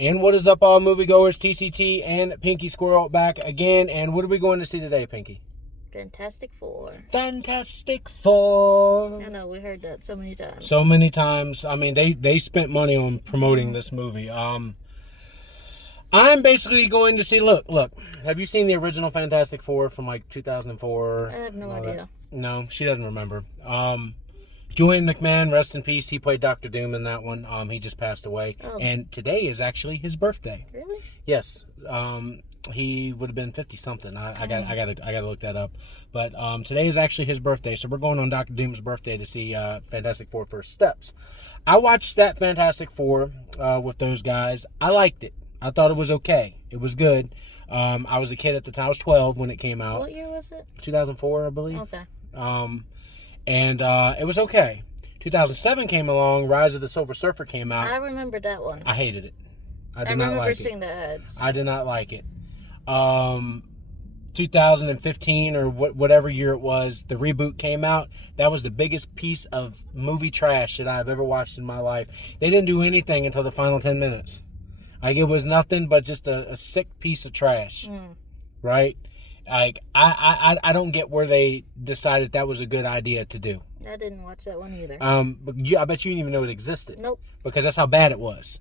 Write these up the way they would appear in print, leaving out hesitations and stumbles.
And what is up, all moviegoers? TCT and Pinky Squirrel back again. And what are we going to see today, Pinky? Fantastic Four. Fantastic Four. I know, we heard that so many times. So many times. I mean, they spent money on promoting this movie. I'm basically going to see. Look. Have you seen the original Fantastic Four from like 2004? I have no idea. No, she doesn't remember. Julian McMahon, rest in peace. He played Dr. Doom in that one. He just passed away. Oh. And today is actually his birthday. Really? Yes. He would have been 50-something. I gotta look that up. But today is actually his birthday, so we're going on Dr. Doom's birthday to see Fantastic Four First Steps. I watched that Fantastic Four with those guys. I liked it. I thought it was okay. It was good. I was a kid at the time. I was 12 when it came out. What year was it? 2004, I believe. Okay. And it was okay. 2007 came along. Rise of the Silver Surfer came out. I remember that one. I hated it. I did I not remember like seeing it. the ads. I did not like it. 2015 or whatever year it was, the reboot came out. That was the biggest piece of movie trash that I've ever watched in my life. They didn't do anything until the final 10 minutes. Like, it was nothing but just a sick piece of trash. Right? Like, I don't get where they decided that was a good idea to do. I didn't watch that one either. But I bet you didn't even know it existed. Nope. Because that's how bad it was.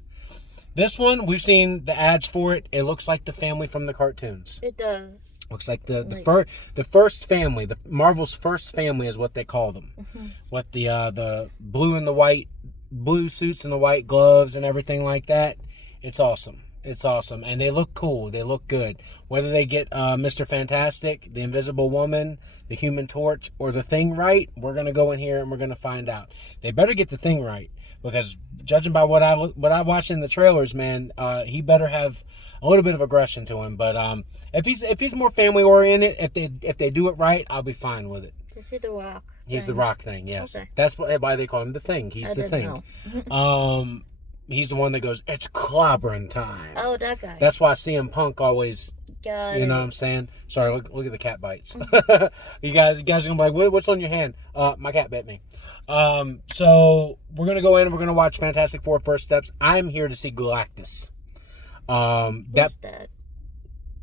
This one, we've seen the ads for it. It looks like the family from the cartoons. It does. Looks like the first family, the Marvel's first family is what they call them. With the blue and the white, blue suits and the white gloves and everything like that. It's awesome. It's awesome. And they look cool. They look good. Whether they get Mr. Fantastic, the Invisible Woman, the Human Torch, or the Thing right, we're going to go in here and we're going to find out. They better get the Thing right. Because judging by what I watched in the trailers, man, he better have a little bit of aggression to him. But if he's more family oriented, if they do it right, I'll be fine with it. Is he the Rock? He's the Rock Thing, yes. Okay. That's why they call him the Thing. He's the Thing. Know. He's the one that goes, "It's clobbering time." Oh, that guy. That's why CM Punk always, Got you know what I'm saying? Sorry, look at the cat bites. you guys are gonna be like, "What's on your hand?" My cat bit me. So we're gonna go in and we're gonna watch Fantastic Four First Steps. I'm here to see Galactus. Who's that?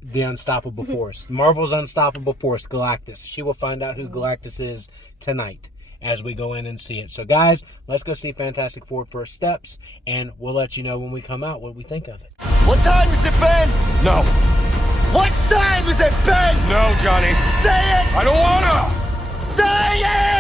The Unstoppable Force. Marvel's Unstoppable Force, Galactus. She will find out who Galactus is tonight as we go in and see it. So, guys, let's go see Fantastic Four First Steps, and we'll let you know when we come out what we think of it. What time is it, Ben? No. What time is it, Ben? No, Johnny. Say it! I don't wanna! Say it!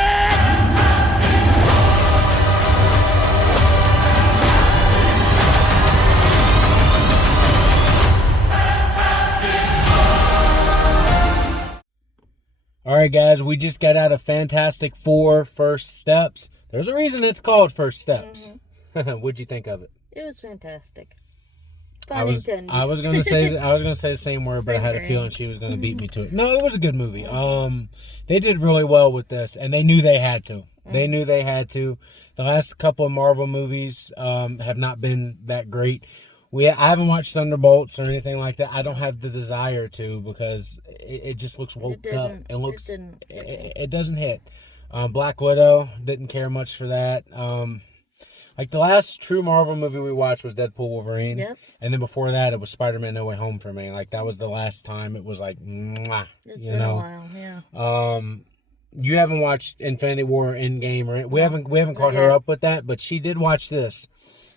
All right, guys, we just got out of Fantastic Four First Steps. There's a reason it's called First Steps. What'd you think of it? It was fantastic. I was gonna say the same word, but I had a feeling she was gonna beat me to it. No, it was a good movie. They did really well with this, and they knew they had to. They knew they had to. The last couple of Marvel movies have not been that great. I haven't watched Thunderbolts or anything like that. I don't have the desire to because it just looks woke up. It doesn't hit. Black Widow, didn't care much for that. Like the last true Marvel movie we watched was Deadpool Wolverine. Yep. And then before that it was Spider-Man No Way Home for me. Like that was the last time it was like mwah, It's been a while, yeah. You haven't watched Infinity War or Endgame or we haven't caught her up with that, but she did watch this.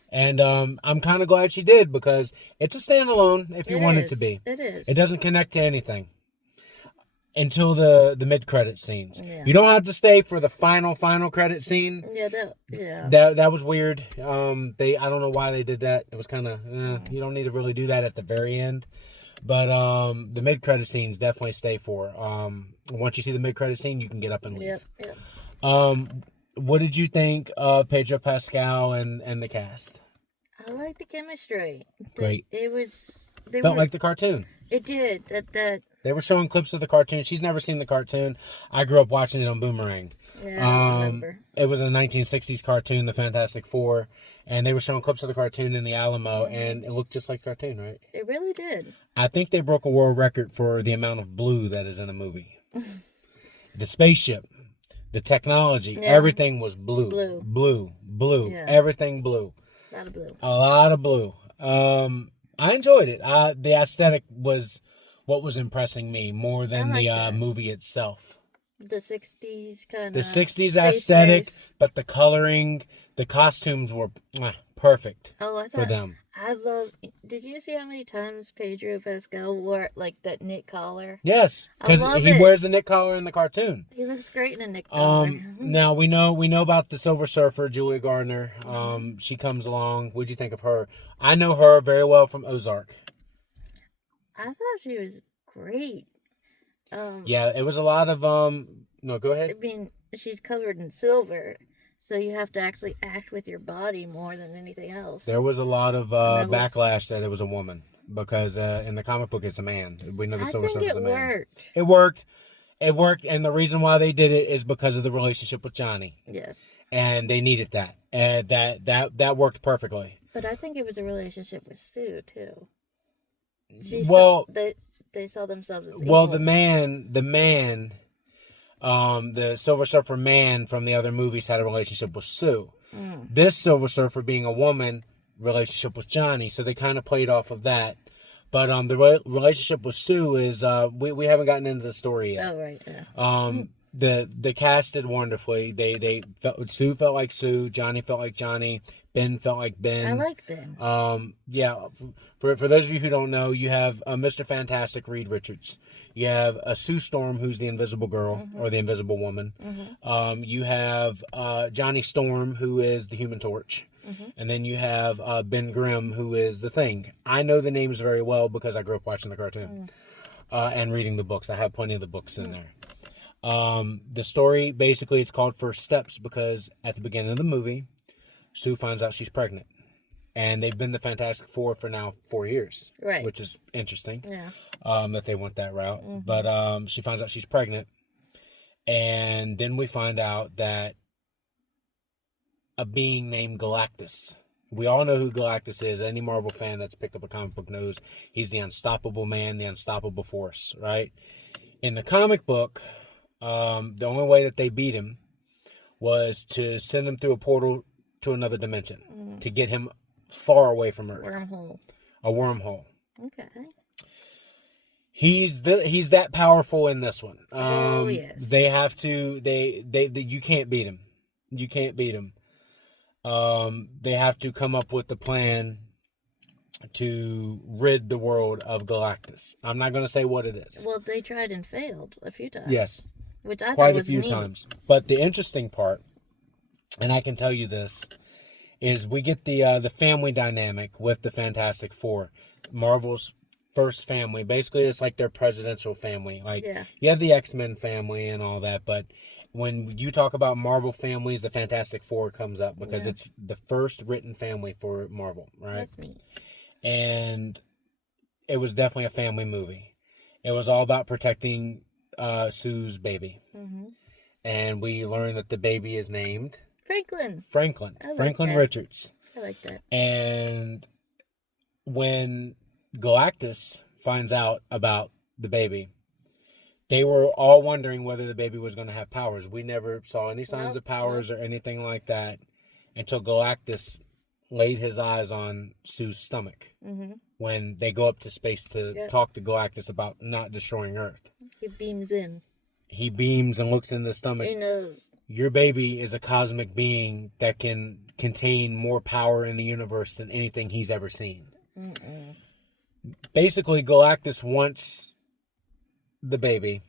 And I'm kind of glad she did because it's a standalone if you want it to be. It is. It doesn't connect to anything until the mid-credit scenes. Yeah. You don't have to stay for the final credit scene. Yeah, That was weird. I don't know why they did that. It was kind of you don't need to really do that at the very end. But the mid-credit scenes definitely stay for. Once you see the mid-credit scene, you can get up and leave. Yep. What did you think of Pedro Pascal and the cast? I like the chemistry. Great. Felt like the cartoon. It did. That. They were showing clips of the cartoon. She's never seen the cartoon. I grew up watching it on Boomerang. Yeah, I remember. It was a 1960s cartoon, The Fantastic Four, and they were showing clips of the cartoon in the Alamo, and it looked just like the cartoon, right? It really did. I think they broke a world record for the amount of blue that is in a movie. The spaceship. The technology, everything was blue. Blue. Yeah. Everything blue. A lot of blue. A lot of blue. I enjoyed it. The aesthetic was what was impressing me more than like the that. movie itself. The 60s kind of. The 60s aesthetic, but the coloring, the costumes were perfect for them. I love. Did you see how many times Pedro Pascal wore like that knit collar? Yes, because he wears a knit collar in the cartoon. He looks great in a knit collar. Now we know about the Silver Surfer, Julia Gardner. She comes along. What'd you think of her? I know her very well from Ozark. I thought she was great. Yeah, it was a lot of No, go ahead. I mean, she's covered in silver. So you have to actually act with your body more than anything else. There was a lot of backlash that it was a woman because in the comic book it's a man. We know the Silver Surfer is a man. It worked. It worked, and the reason why they did it is because of the relationship with Johnny. Yes. And they needed that, and that worked perfectly. But I think it was a relationship with Sue too. They saw themselves as equal. Well, the Silver Surfer man from the other movies had a relationship with Sue. This Silver Surfer, being a woman, relationship with Johnny. So they kind of played off of that. But the relationship with Sue is we haven't gotten into the story yet. Oh right. Yeah. The cast did wonderfully. Sue felt like Sue. Johnny felt like Johnny. Ben felt like Ben. I like Ben. Yeah. For those of you who don't know, you have Mr. Fantastic, Reed Richards. You have Sue Storm, who's the Invisible Girl or the Invisible Woman. You have Johnny Storm, who is the Human Torch. And then you have Ben Grimm, who is the Thing. I know the names very well because I grew up watching the cartoon and reading the books. I have plenty of the books in there. The story, basically, it's called First Steps because at the beginning of the movie, Sue finds out she's pregnant. And they've been the Fantastic Four for now 4 years. Right. Which is interesting. Yeah. That they went that route. But she finds out she's pregnant. And then we find out that a being named Galactus. We all know who Galactus is. Any Marvel fan that's picked up a comic book knows he's the unstoppable man, the unstoppable force, right? In the comic book, the only way that they beat him was to send him through a portal to another dimension to get him far away from Earth. A wormhole. Okay. He's that powerful in this one. Yes. They have to. You can't beat him. You can't beat him. They have to come up with a plan to rid the world of Galactus. I'm not going to say what it is. Well, they tried and failed a few times. Yes. Which I quite thought was a few neat. times. But the interesting part, and I can tell you this, is we get the family dynamic with the Fantastic Four. Marvel's first family. Basically, it's like their presidential family. Like, you have the X-Men family and all that, but when you talk about Marvel families, the Fantastic Four comes up because it's the first written family for Marvel, right? That's neat. And it was definitely a family movie. It was all about protecting Sue's baby. And we learned that the baby is named Franklin. Franklin Richards. I like that. And when Galactus finds out about the baby, they were all wondering whether the baby was going to have powers. We never saw any signs of powers or anything like that until Galactus laid his eyes on Sue's stomach when they go up to space to talk to Galactus about not destroying Earth. He beams in. He beams and looks in the stomach. He knows. Your baby is a cosmic being that can contain more power in the universe than anything he's ever seen. Basically, Galactus wants the baby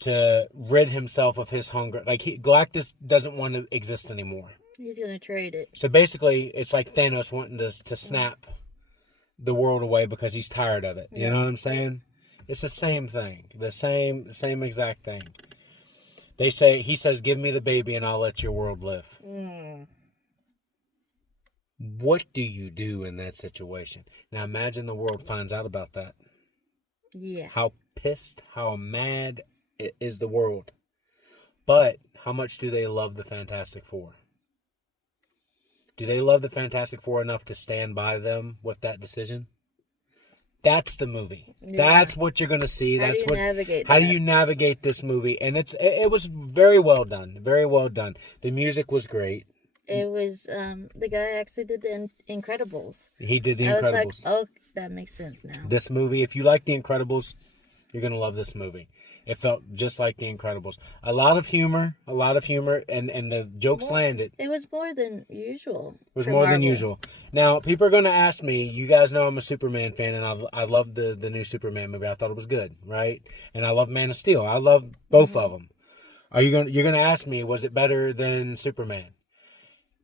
to rid himself of his hunger. Like, Galactus doesn't want to exist anymore. He's going to trade it. So basically, it's like Thanos wanting to snap the world away because he's tired of it. You know what I'm saying? It's the same thing. The same exact thing. He says, give me the baby and I'll let your world live. What do you do in that situation? Now imagine the world finds out about that. Yeah. How pissed, how mad is the world. But how much do they love the Fantastic Four? Do they love the Fantastic Four enough to stand by them with that decision? That's the movie. Yeah. That's what you're going to see. How do you navigate this movie? And it was very well done. Very well done. The music was great. It was the guy actually did the Incredibles. He did the I was like, Incredibles. oh, that makes sense now. This movie, if you like the Incredibles, you're gonna love this movie. It felt just like the Incredibles. A lot of humor, and the jokes landed. It was more than usual. It was more than usual. Now, people are going to ask me, you guys know I'm a Superman fan, and I love the new Superman movie. I thought it was good, right? And I love Man of Steel. I love both of them. You're going to ask me, was it better than Superman?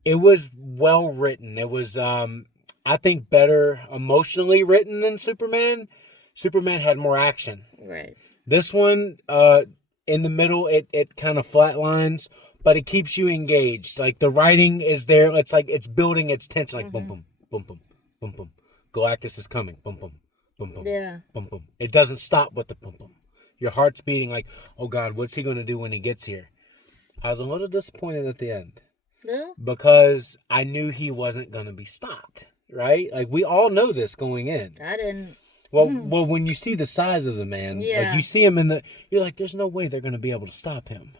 It was well written. It was, I think, better emotionally written than Superman. Superman had more action. Right. This one, in the middle, it kind of flatlines, but it keeps you engaged. Like, the writing is there. It's like it's building its tension. Like, boom, boom, boom, boom, boom, boom. Galactus is coming. Boom, boom, boom, boom. Yeah. Boom, boom. It doesn't stop with the boom, boom. Your heart's beating like, oh, God, what's he going to do when he gets here? I was a little disappointed at the end. No? Because I knew he wasn't going to be stopped, right? Like, we all know this going in. I didn't. Well, when you see the size of the man, like you see him you're like, there's no way they're going to be able to stop him.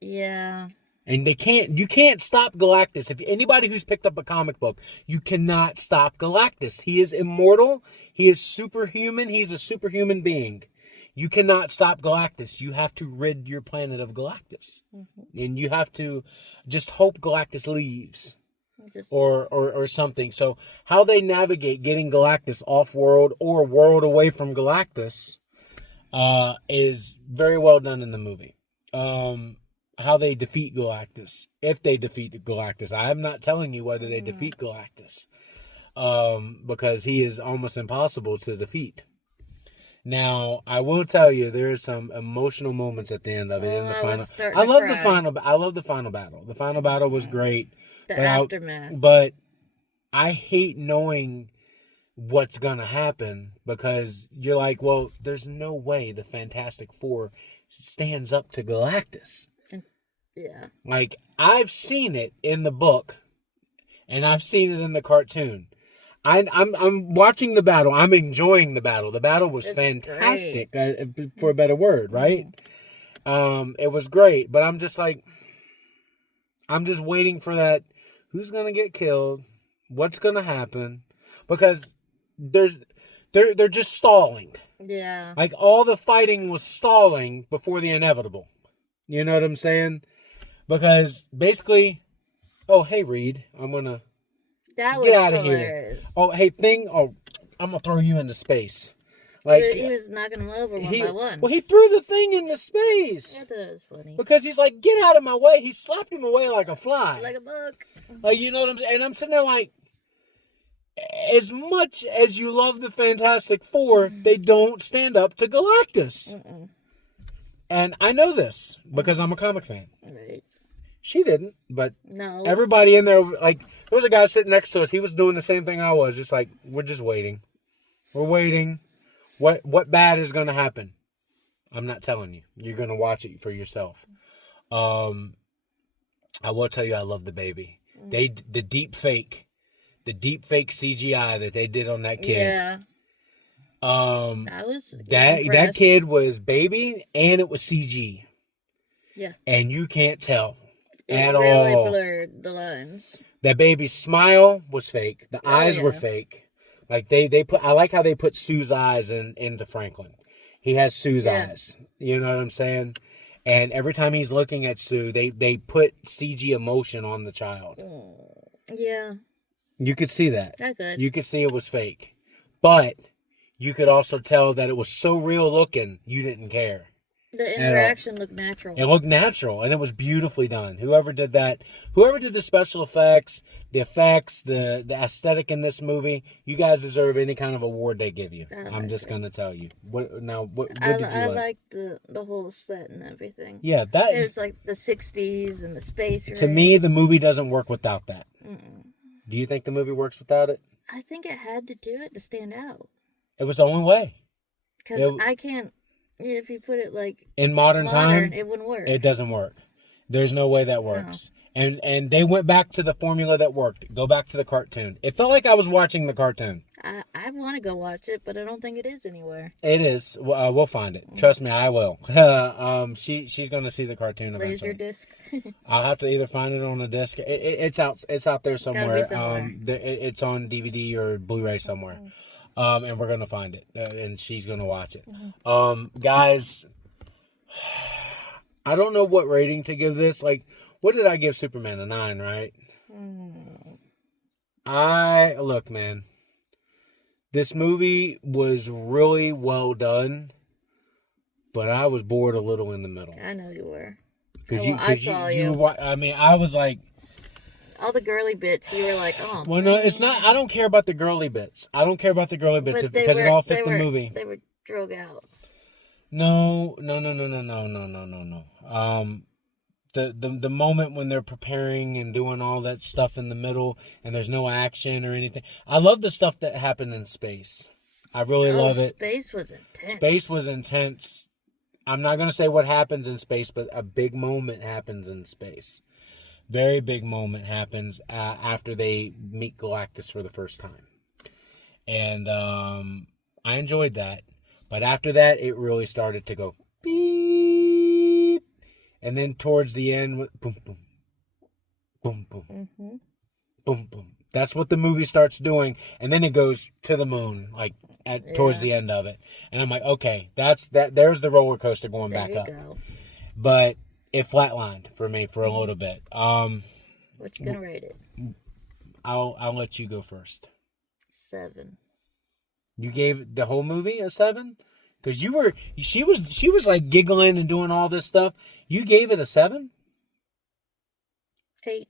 Yeah. And you can't stop Galactus. If anybody who's picked up a comic book, you cannot stop Galactus. He is immortal. He is superhuman. He's a superhuman being. You cannot stop Galactus. You have to rid your planet of Galactus. Mm-hmm. And you have to just hope Galactus leaves. Or something. So how they navigate getting Galactus off-world or world away from Galactus is very well done in the movie. How they defeat Galactus. If they defeat Galactus. I am not telling you whether they defeat Galactus. Because he is almost impossible to defeat. Now, I will tell you, there's some emotional moments at the end of it. In the final, I love the final battle. The final battle was great. The aftermath. But I hate knowing what's going to happen because you're like, well, there's no way the Fantastic Four stands up to Galactus. Yeah. Like, I've seen it in the book and I've seen it in the cartoon. I'm watching the battle. I'm enjoying the battle. The battle was fantastic, for a better word, right? It was great, but I'm just waiting for that. Who's gonna get killed? What's gonna happen? Because they're just stalling. Yeah. Like all the fighting was stalling before the inevitable. You know what I'm saying? Because basically, oh hey Reed, I'm gonna get out of here. Oh hey I'm gonna throw you into space. Like he was knocking them over one by one. Well, he threw the thing into space. I thought it was funny. Because he's like, get out of my way. He slapped him away like a fly. Like a bug. Like, you know what I'm saying? And I'm sitting there like, as much as you love the Fantastic Four, they don't stand up to Galactus. And I know this because I'm a comic fan. Right. She didn't, but no. Everybody in there, like, there was a guy sitting next to us. He was doing the same thing I was. Just like, we're just waiting. We're waiting. What bad is going to happen? I'm not telling you. You're going to watch it for yourself. I will tell you I love the baby. The deep fake CGI that they did on that kid. Yeah. That kid was baby and it was CG. Yeah. And you can't tell at all. It really all. blurred the lines. That baby's smile was fake. The eyes were fake. Like they put, I like how they put Sue's eyes into Franklin. He has Sue's eyes. You know what I'm saying? And every time he's looking at Sue, they put CG emotion on the child. Yeah. You could see that. I could. You could see it was fake. But you could also tell that it was so real looking, you didn't care. The interaction looked natural. It looked natural, and it was beautifully done. Whoever did that, whoever did the special effects, the aesthetic in this movie, you guys deserve any kind of award they give you. I'm just going to tell you. What did you like? I liked the whole set and everything. Yeah, it was like the 60s and the space race. To me, the movie doesn't work without that. Do you think the movie works without it? I think it had to do it to stand out. It was the only way. Because I can't... If you put it like in modern time, it wouldn't work. It doesn't work. There's no way that works. No. And they went back to the formula that worked. Go back to the cartoon. It felt like I was watching the cartoon. I want to go watch it, but I don't think it is anywhere. It is. We'll find it. Trust me, I will. She's going to see the cartoon eventually. Laserdisc. I'll have to either find it on a disc. It's out. It's out there somewhere. Gotta be somewhere. It's on DVD or Blu-ray somewhere. And we're going to find it, and she's going to watch it. Guys, I don't know what rating to give this. Like, what did I give Superman? A 9, right? Look, man. This movie was really well done, but I was bored a little in the middle. I know you were. I saw you. I mean, I was like... All the girly bits, you were like, oh, well, no, it's not. I don't care about the girly bits. Because it all fit the movie. They were drug out. No. The moment when they're preparing and doing all that stuff in the middle and there's no action or anything. I love the stuff that happened in space. I really love it. Space was intense. Space was intense. I'm not going to say what happens in space, but a big moment happens in space. Very big moment happens after they meet Galactus for the first time. And I enjoyed that. But after that, it really started to go beep. And then towards the end, boom, boom, boom, boom, boom, boom. That's what the movie starts doing. And then it goes to the moon, like towards the end of it. And I'm like, okay, there's the roller coaster going back up. Go. But it flatlined for me for a little bit. What you gonna rate it? I'll let you go first. 7. You gave the whole movie a 7? Because she was like giggling and doing all this stuff. You gave it a 7? 8.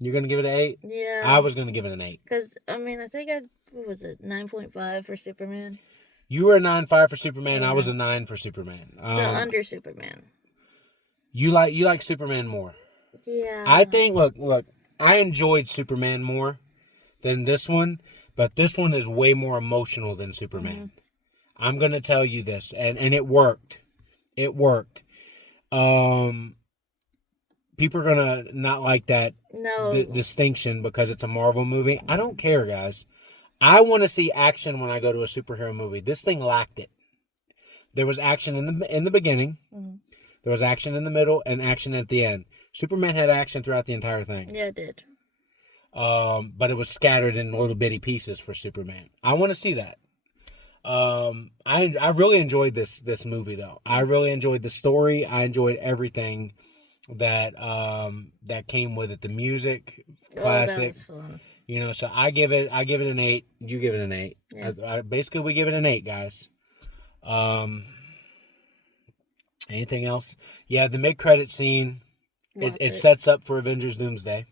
You're gonna give it an 8? Yeah. I was gonna give it an 8. Because I think what was it, 9.5 for Superman? You were a 9.5 for Superman. Yeah. I was a 9 for Superman. So under Superman. You like Superman more. Yeah. I think, look, I enjoyed Superman more than this one, but this one is way more emotional than Superman. I'm going to tell you this, and it worked. It worked. People are going to not like that distinction because it's a Marvel movie. I don't care, guys. I want to see action when I go to a superhero movie. This thing lacked it. There was action in the beginning. There was action in the middle and action at the end. Superman had action throughout the entire thing. Yeah, it did. But it was scattered in little bitty pieces for Superman. I want to see that. I really enjoyed this movie though. I really enjoyed the story. I enjoyed everything that came with it. The music, classic. That was fun. You know, so I give it an 8. You give it an 8. Yeah. Basically, we give it an 8, guys. Anything else? Yeah, the mid-credit scene. It sets up for Avengers Doomsday.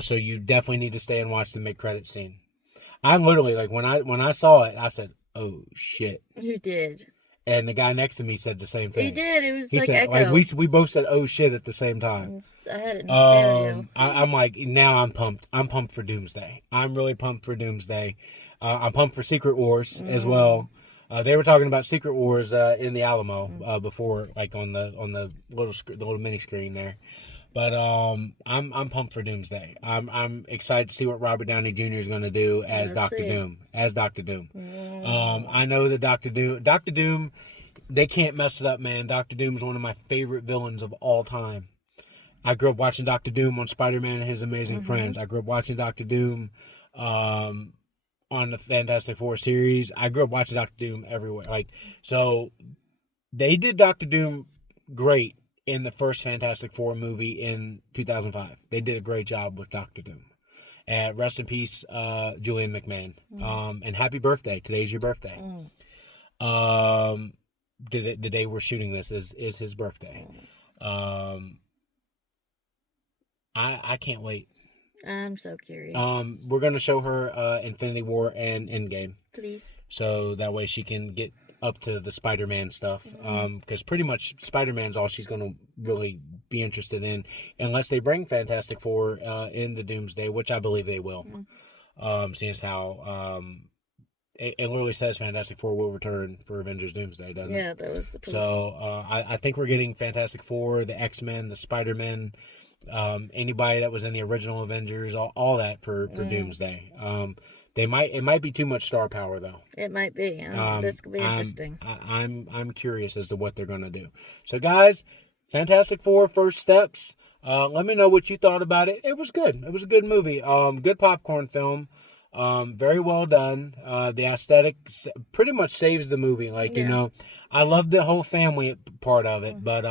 So you definitely need to stay and watch the mid-credit scene. I literally, like, when I saw it, I said, "Oh shit!" You did. And the guy next to me said the same thing. He did. It was he like said, echo. Like we both said, "Oh shit!" at the same time. I had it in stereo. I'm like, now I'm pumped. I'm pumped for Doomsday. I'm really pumped for Doomsday. I'm pumped for Secret Wars as well. They were talking about Secret Wars in the Alamo before, like on the little mini screen there. But I'm pumped for Doomsday. I'm excited to see what Robert Downey Jr. is going to do as Doctor Doom. I know that Doctor Doom, they can't mess it up, man. Doctor Doom is one of my favorite villains of all time. I grew up watching Doctor Doom on Spider-Man and His Amazing Friends. I grew up watching Doctor Doom on the Fantastic Four series. I grew up watching Doctor Doom everywhere. Like, so they did Doctor Doom great in the first Fantastic Four movie in 2005. They did a great job with Doctor Doom. And rest in peace, Julian McMahon. And happy birthday. Today's your birthday. The day we're shooting this is his birthday. I can't wait. I'm so curious. We're going to show her Infinity War and Endgame. Please. So that way she can get up to the Spider-Man stuff. Because pretty much Spider-Man's all she's going to really be interested in. Unless they bring Fantastic Four in the Doomsday, which I believe they will. Seeing as how it literally says Fantastic Four will return for Avengers Doomsday, doesn't it? Yeah, that was the post. So I think we're getting Fantastic Four, the X-Men, the Spider-Men, anybody that was in the original Avengers, all that for Doomsday. It might be too much star power though. It might be. This could be interesting. I'm curious as to what they're gonna do. So guys, Fantastic Four: First Steps. Let me know what you thought about it. It was good. It was a good movie. Good popcorn film. Very well done. The aesthetic pretty much saves the movie. Like, you know, I loved the whole family part of it, but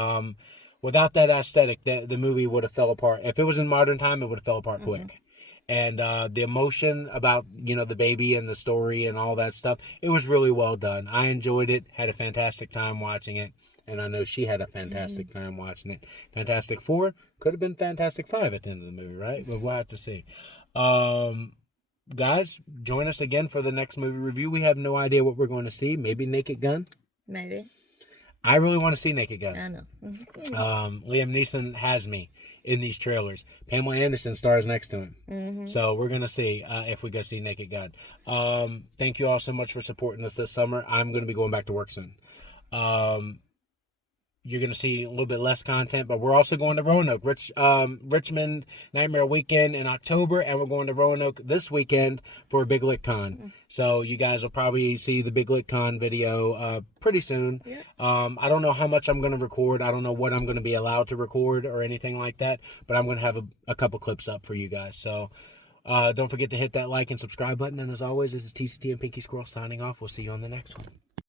without that aesthetic, the movie would have fell apart. If it was in modern time, it would have fell apart quick. And the emotion about, you know, the baby and the story and all that stuff, it was really well done. I enjoyed it, had a fantastic time watching it, and I know she had a fantastic time watching it. Fantastic Four could have been Fantastic Five at the end of the movie, right? But we'll have to see. Guys, join us again for the next movie review. We have no idea what we're going to see. Maybe Naked Gun? Maybe. I really want to see Naked Gun. I know. Liam Neeson has me in these trailers. Pamela Anderson stars next to him. So we're going to see if we go see Naked Gun. Thank you all so much for supporting us this summer. I'm going to be going back to work soon. You're going to see a little bit less content, but we're also going to Roanoke, Richmond Nightmare Weekend in October, and we're going to Roanoke this weekend for a Big Lick Con. So you guys will probably see the Big Lick Con video pretty soon. I don't know how much I'm going to record. I don't know what I'm going to be allowed to record or anything like that, but I'm going to have a couple clips up for you guys. So don't forget to hit that like and subscribe button. And as always, this is TCT and Pinky Squirrel signing off. We'll see you on the next one.